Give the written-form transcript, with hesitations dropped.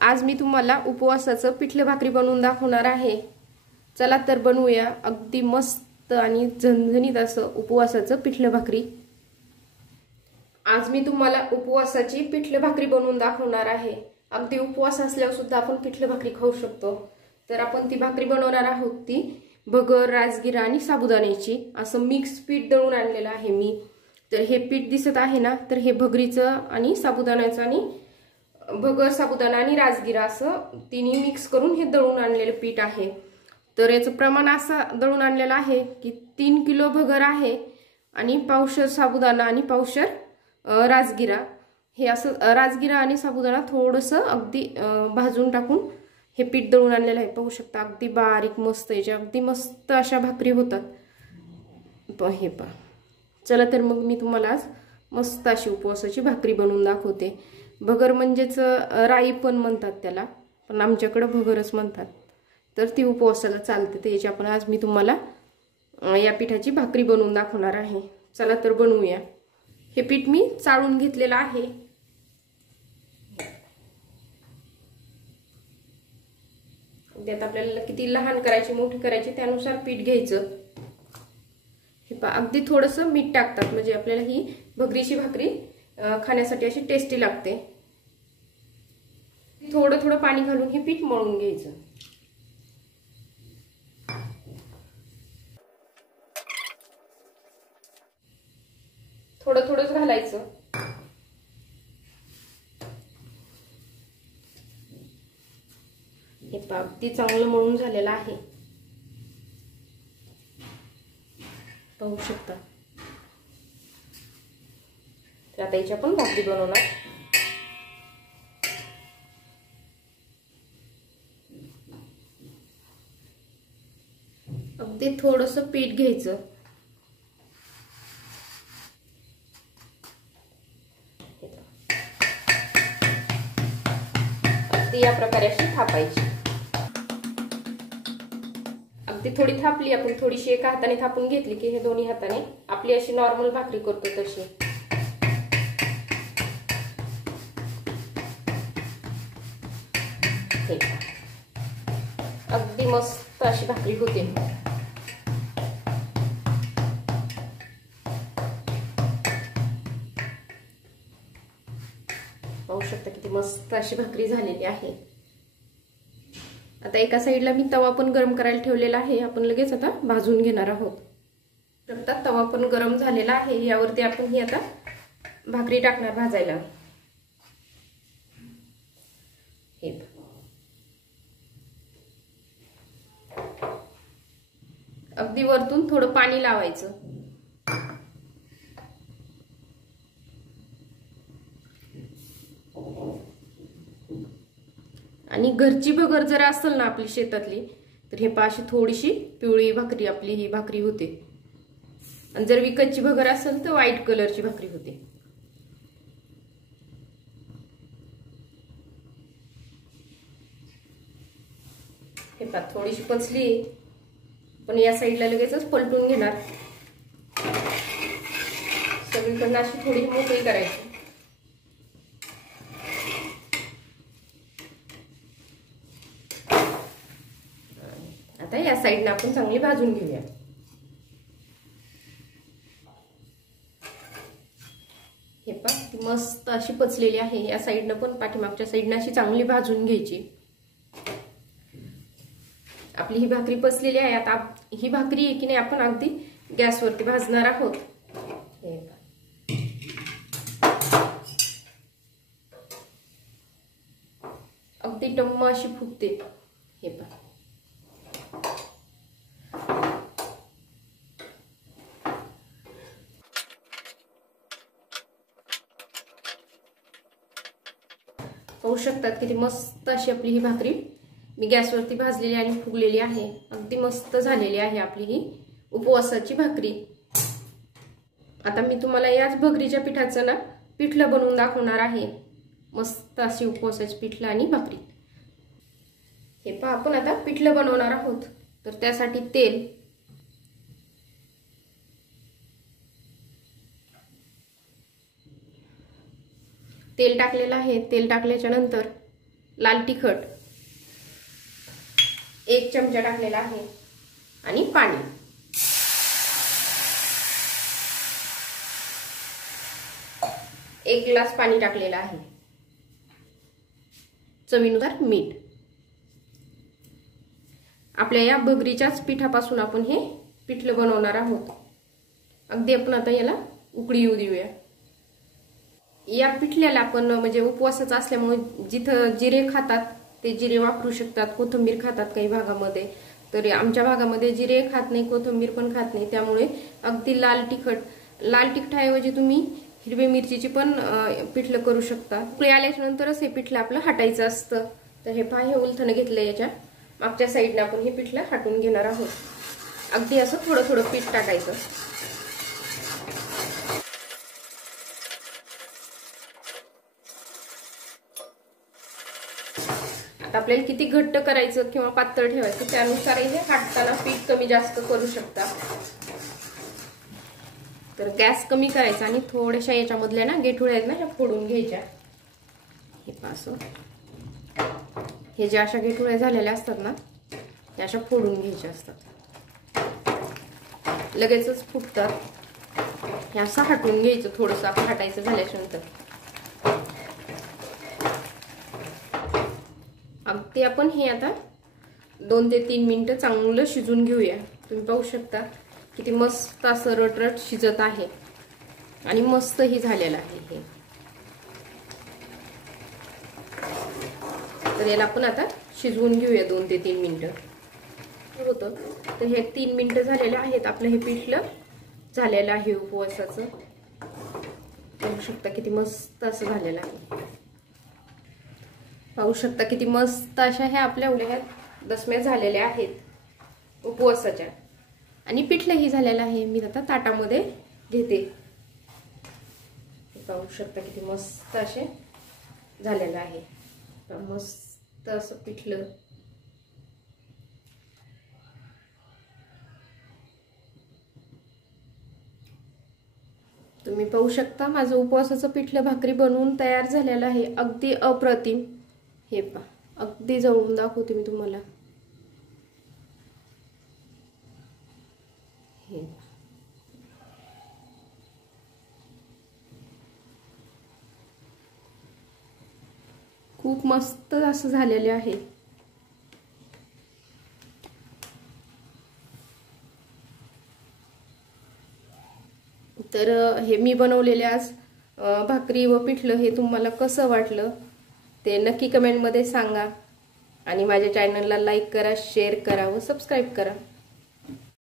आज मी तुम्हाला उपवासाचं पिठलं भाकरी बनवून दाखवणार आहे। चला तर बनवूया अगदी मस्त आणि झणझणीत असं उपवासाचं पिठलं भाकरी। आज मी तुम्हाला उपवासाची पिठलं भाकरी बनवून दाखवणार आहे। अगदी उपवास असल्यावर सुद्धा आपण पिठलं भाकरी खाऊ शकतो। तर आपण ती भाकरी बनवणार आहोत ती भगर, राजगिरा आणि साबुदाण्याची असं मिक्स पीठ दळून आणलेलं आहे मी। तर हे पीठ दिसत आहे ना, तर हे भगरीचं आणि साबुदाण्याचं आणि भगर, साबुदाणा आणि राजगिरा असं तिन्ही मिक्स करून हे दळून आणलेलं पीठ आहे। तर याचं प्रमाण असं दळून आणलेलं आहे की 3 किलो भगर आहे आणि पावशर साबुदाणा आणि पावशर राजगिरा। हे असं राजगिरा आणि साबुदाणा थोडंसं अगदी भाजून टाकून हे पीठ दळून आणलेलं आहे। पाहू शकता अगदी बारीक मस्त याच्या अगदी मस्त अशा भाकरी होतात। हे पहा, चला तर मग मी तुम्हाला आज मस्त अशी उपवासाची भाकरी बनवून दाखवते। भगर म्हणजेच राई पण म्हणतात त्याला, पण आमच्याकडे भगरच म्हणतात। तर ती उपवासाला चालते, तर याची आपण आज मी तुम्हाला या पिठाची भाकरी बनवून दाखवणार आहे। चला तर बनवूया। हे पीठ मी चाळून घेतलेलं आहे। त्यात आपल्याला किती लहान करायची मोठी करायची त्यानुसार पीठ घ्यायचं। हे पहा अगदी थोडंसं मीठ टाकतात म्हणजे आपल्याला ही भगरीची भाकरी खाण्यासाठी अशी टेस्टी लागते। थोडं थोडं पाणी घालून हे पीठ मळून घ्यायचं। थोडं थोडंच घालायचं। हे पहा अगदी चांगलं मळून झालेलं आहे, पाहू शकता। तर आता याची आपण भाकरी बनवणार। अगदी थोडंसं पीठ घ्यायचं। अगदी या प्रकारे अशी थापायची। अगदी थोडी थापली आपण, थोडीशी एका हाताने थापून घेतली की हे दोन्ही हाताने आपली अशी नॉर्मल भाकरी करतो तशी। अगदी मस्त अशी भाकरी होते। पाहू शकता किती मस्त अशी भाकरी झालेली आहे। आता एका साईडला मी तवा पण गरम करायला ठेवलेला आहे, आपण लगेच आता भाजून घेणार आहोत। आता तवा पण गरम झालेला आहे, यावरती आपण ही आता भाकरी टाकणार भाजायला। हे अगदी वरतून थोडं पाणी लावायचं। आणि घरची भगर जर असेल ना आपली शेतातली, तर हे पाशी थोडीशी पिवळी भाकरी आपली ही भाकरी होते। आणि जर विकतची भगर असेल तर व्हाईट कलरची भाकरी होते। हे पहा थोडीशी पचली, पण या साईडला लगेचच पलटून घेणार। सगळीकडनं अशी थोडी मोकळी करायची। आता या साईडने आपण चांगली भाजून घेऊया। हे पहा ती मस्त अशी पचलेली आहे। या साईडने पण पाठीमागच्या साईडने अशी चांगली भाजून घ्यायची। आपली ही भाकरी पचलेली आहे। आता ही भाकरी आहे की नाही आपण अगदी गॅसवरती भाजणार आहोत। अगदी टम्म अशी फुगते। हे पहा पाहू शकतात किती मस्त अशी आपली ही भाकरी मी गॅसवरती भाजलेली आणि फुगलेली आहे। अगदी मस्त झालेली आहे आपली ही उपवासाची भाकरी। आता मी तुम्हाला याच भगरीच्या पिठाचं ना पिठलं बनवून दाखवणार आहे। मस्त अशी उपवासाची पिठलं आणि भाकरी। हे पहा आपण आता पिठलं बनवणार आहोत। तर त्यासाठी तेल टाकलेलं आहे। तेल टाकल्याच्या नंतर लाल तिखट 1 चमचा टाकलेला आहे आणि पाणी. एक ग्लास पाणी टाकलेलं आहे. चवीनुसार मीठ. आपल्या या भगरीच्याच पिठापासून आपण हे पिठलं बनवणार आहोत. अगदी आपण आता याला उकळी येऊ देऊया. या पिठल्याला आपण म्हणजे उपवासाचा असल्यामुळे जिथं जिरे खातात ते जिरे वापरू शकतात, कोथिंबीर खातात काही भागामध्ये, तर आमच्या भागामध्ये जिरे खात नाही, कोथिंबीर पण खात नाही, त्यामुळे अगदी लाल तिखटाऐवजी तुम्ही हिरवी मिरचीची पण पिठलं करू शकता. उकळी आल्यानंतरच हे पिठलं आपलं हटायचं असतं. तर हे पहा, हे उलथणं घेतलं, याच्या मागच्या साईडने आपण हे पिठलं हटून घेणार आहोत. अगदी असं थोडं थोडं पीठ टाकायचं. आता आपल्याला किती घट्ट करायचं किंवा पातळ ठेवायचं त्यानुसार हे हटताना पीठ कमी जास्त करू शकता. तर गॅस कमी करायचा आणि थोड्याशा याच्यामधल्या ना गेठुळ्या आहेत ना, ह्या फोडून घ्यायच्या. हे पासून हे ज्या अशा गेठुळ्या झालेल्या असतात ना, त्या अशा फोडून घ्यायच्या असतात. लगेचच फुटतात. हे असं हटून घ्यायचं थोडंसं. आपण हटायचं झाल्याच्या नंतर अगदी आपण हे आता 2 ते 3 मिनिटं चांगलं शिजून घेऊया. तुम्ही पाहू शकता किती मस्त असं रटरट शिजत आहे आणि मस्तही झालेलं आहे हे. तर याला आपण आता शिजवून घेऊया 2 ते 3 मिनिटं होतं. तर हे 3 मिनिटं झालेले आहेत. आपलं हे पिठलं झालेलं आहे उपवासाचं. पाहू शकता किती मस्त असं झालेलं आहे. पाहू शकता किती मस्त अशा ह्या आपल्या उलह्या दसम्या झालेल्या आहेत उपवासाच्या. आणि पिठलंही झालेलं आहे. मी आता ताटामध्ये घेते. पाहू शकता किती मस्त असे झालेलं आहे. मस्त असं पिठलं. तुम्ही पाहू शकता माझं उपवासाचं पिठलं भाकरी बनवून तयार झालेलं आहे. अगदी अप्रतिम. हे पहा, अगदी जवळून दाखवते मी तुम्हाला. हे खूप मस्त असं झालेले आहे. तर हे मी बनवलेले आज भाकरी व पिठलं हे तुम्हाला कसं वाटलं ते नक्की कमेंटमध्ये सांगा. आणि माझ्या चॅनलला लाईक करा, शेअर करा व सबस्क्राईब करा.